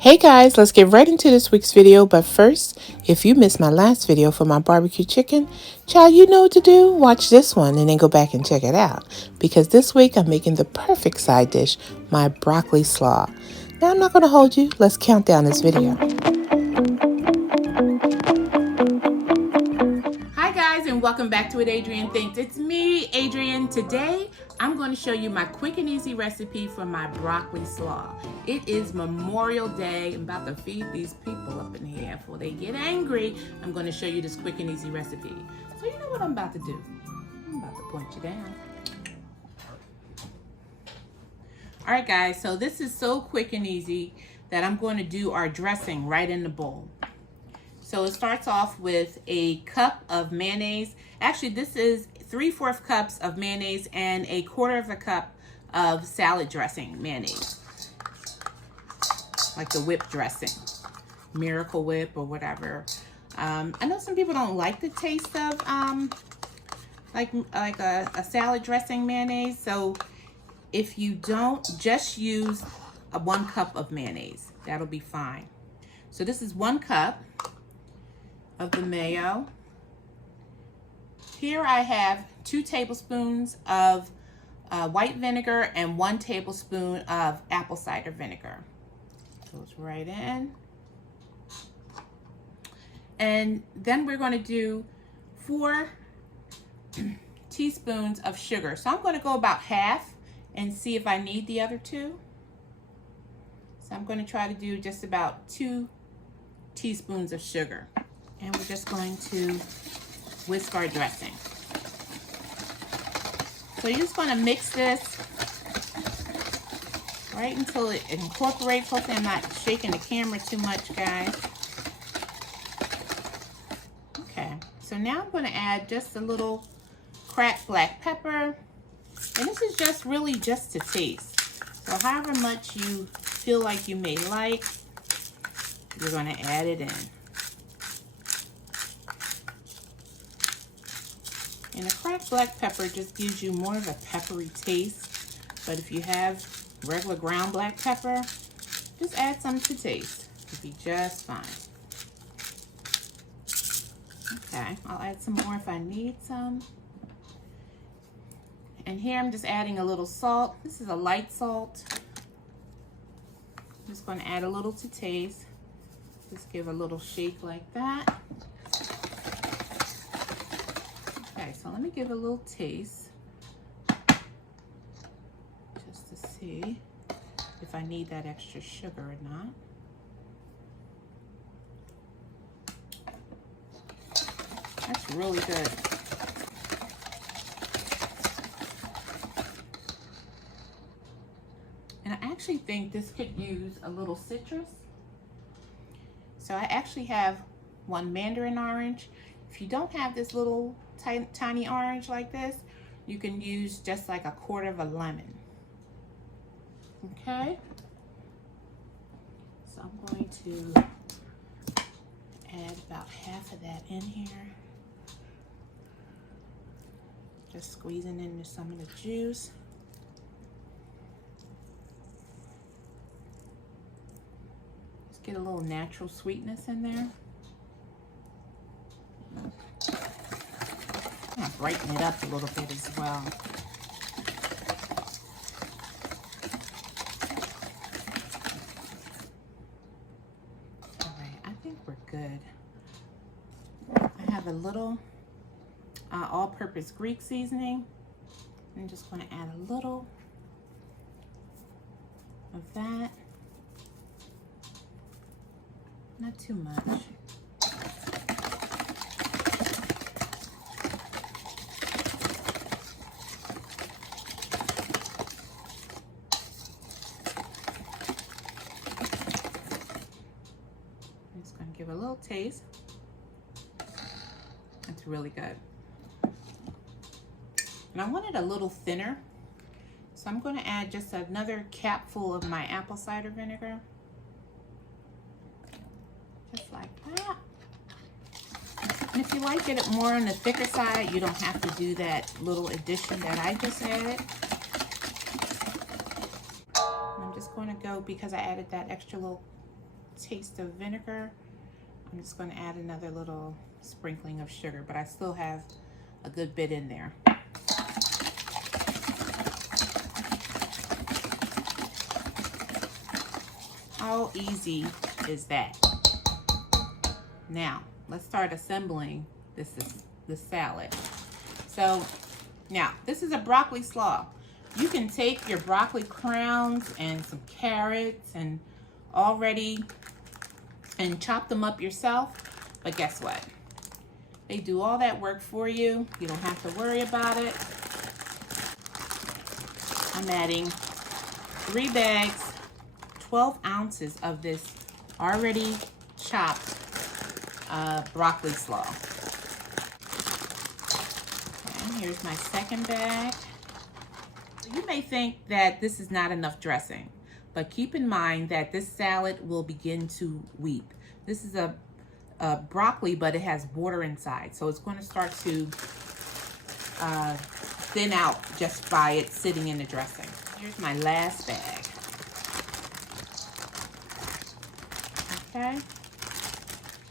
Hey guys, let's get right into this week's video. But first, if you missed my last video for my barbecue chicken, child, you know what to do. Watch this one and then go back and check it out. Because this week I'm making the perfect side dish, my broccoli slaw. Now I'm not going to hold you. Let's count down this video. Hi guys, and welcome back to What Adrienne Thinks. It's me, Adrienne. Today, I'm going to show you my quick and easy recipe for my broccoli slaw. It is Memorial Day. I'm about to feed these people up in here before they get angry. I'm going to show you this quick and easy recipe. So you know what I'm about to do? I'm about to point you down. All right guys, so this is so quick and easy that I'm going to do our dressing right in the bowl. So it starts off with a cup of mayonnaise. Actually, this is 3/4 cups of mayonnaise and 1/4 cup of salad dressing mayonnaise. Like the whip dressing, Miracle Whip or whatever. I know some people don't like the taste of like a salad dressing mayonnaise. So if you don't, just use 1 cup of mayonnaise. That'll be fine. So this is 1 cup of the mayo. Here I have 2 tablespoons of white vinegar and 1 tablespoon of apple cider vinegar. Goes right in. And then we're going to do 4 teaspoons of sugar. So I'm going to go about half and see if I need the other 2. So I'm going to try to do just about 2 teaspoons of sugar. And we're just going to whisk our dressing. So you're just going to mix this right until it incorporates. Hopefully I'm not shaking the camera too much, guys. Okay, so now I'm going to add just a little cracked black pepper. And this is just really just to taste. So however much you feel like you may like, you're going to add it in. And a cracked black pepper just gives you more of a peppery taste. But if you have regular ground black pepper, just add some to taste. It'll be just fine. Okay, I'll add some more if I need some. And here I'm just adding a little salt. This is a light salt. I'm just going to add a little to taste. Just give a little shake like that. Okay, so let me give a little taste just to see if I need that extra sugar or not. That's really good. And I actually think this could use a little citrus. So I actually have 1 mandarin orange. If you don't have this little tiny orange like this, you can use just like 1/4 of a lemon. Okay, so I'm going to add about half of that in here. Just squeezing into some of the juice. Just get a little natural sweetness in there. Brighten it up a little bit as well. All right, I think we're good. I have a little all-purpose Greek seasoning. I'm just going to add a little of that. Not too much. Give a little taste. It's really good. And I want it a little thinner, so I'm going to add just another capful of my apple cider vinegar. Just like that. And if you like it more on the thicker side, you don't have to do that little addition that I just added. And I'm just going to go, because I added that extra little taste of vinegar. I'm just going to add another little sprinkling of sugar, but I still have a good bit in there. How easy is that? Now, let's start assembling this salad. So, now, this is a broccoli slaw. You can take your broccoli crowns and some carrots and chop them up yourself, but guess what? They do all that work for you. You don't have to worry about it. I'm adding 3 bags, 12 ounces of this already chopped broccoli slaw. And here's my second bag. You may think that this is not enough dressing, but keep in mind that this salad will begin to weep. This is a broccoli, but it has water inside, so it's going to start to thin out just by it sitting in the dressing. Here's my last bag. Okay,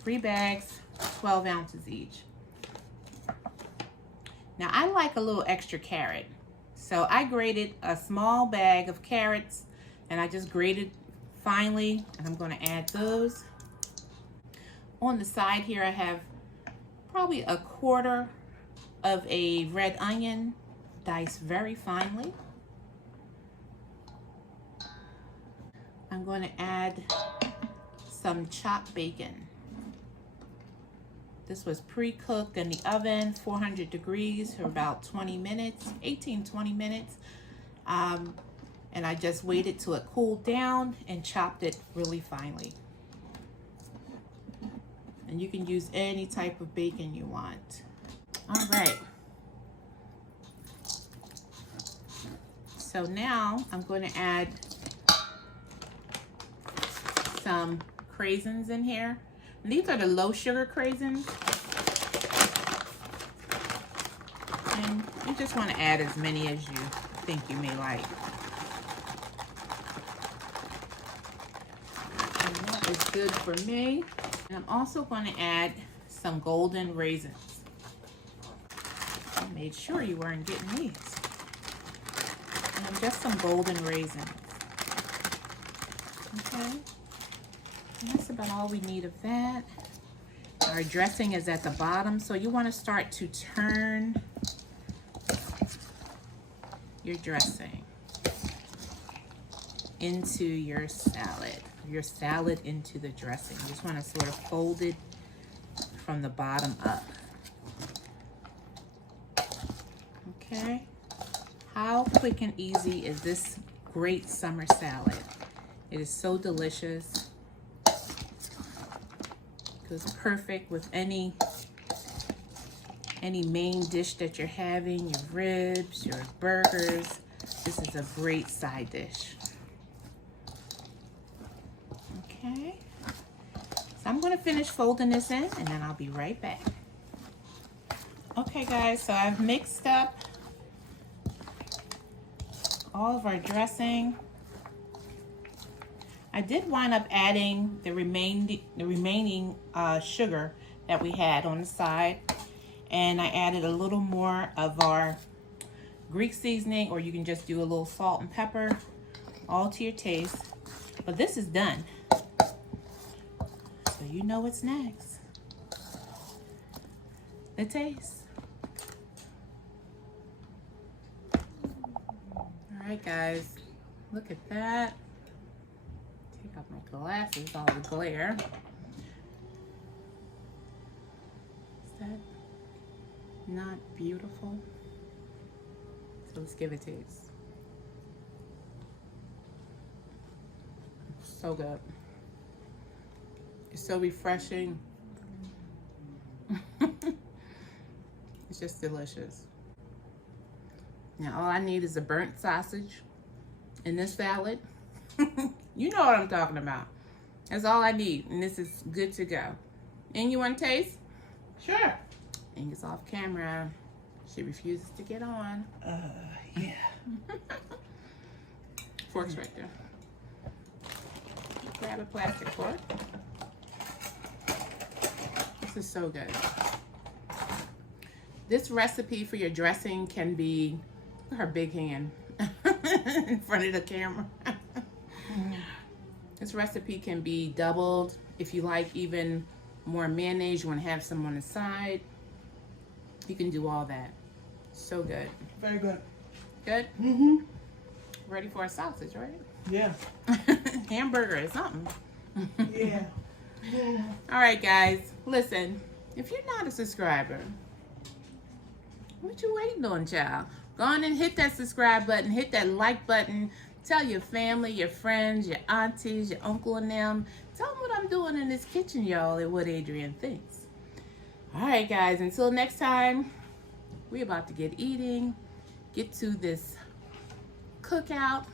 3 bags, 12 ounces each. Now I like a little extra carrot, so I grated a small bag of carrots and I just grated finely, and I'm going to add those. On the side here, I have probably a quarter of a red onion diced very finely. I'm going to add some chopped bacon. This was pre-cooked in the oven, 400 degrees for about 20 minutes, 18-20 minutes. And I just waited till it cooled down and chopped it really finely. And you can use any type of bacon you want. All right. So now I'm going to add some craisins in here. And these are the low sugar craisins. And you just want to add as many as you think you may like. And that is good for me. And I'm also going to add some golden raisins. I made sure you weren't getting these. And just some golden raisins. Okay. And that's about all we need of that. Our dressing is at the bottom, so you want to start to turn your dressing into your salad into the dressing. You just want to sort of fold it from the bottom up. Okay. How quick and easy is this great summer salad? It is so delicious. It goes perfect with any main dish that you're having, your ribs, your burgers. This is a great side dish. Okay, so I'm going to finish folding this in and then I'll be right back. Okay guys, so I've mixed up all of our dressing. I did wind up adding the remaining sugar that we had on the side, and I added a little more of our Greek seasoning, or you can just do a little salt and pepper, all to your taste. But this is done, so you know what's next. The taste. All right, guys, look at that. Take off my glasses, all the glare. Is that not beautiful? So let's give it a taste. So good. It's so refreshing. It's just delicious. Now all I need is a burnt sausage in this salad. You know what I'm talking about. That's all I need, and this is good to go. And you want to taste? Sure. And it's off camera. She refuses to get on. Yeah. Fork's right there. Grab a plastic fork. This is so good. This recipe for your dressing can be, her big hand in front of the camera. This recipe can be doubled if you like even more mayonnaise. You want to have some on the side. You can do all that. So good. Very good. Good? Mm-hmm. Ready for a sausage, right? Yeah. Hamburger or something. Yeah. All right, guys. Listen, if you're not a subscriber, what you waiting on, child? Go on and hit that subscribe button. Hit that like button. Tell your family, your friends, your aunties, your uncle and them. Tell them what I'm doing in this kitchen, y'all, and what Adrienne thinks. All right, guys. Until next time, we're about to get eating. Get to this cookout.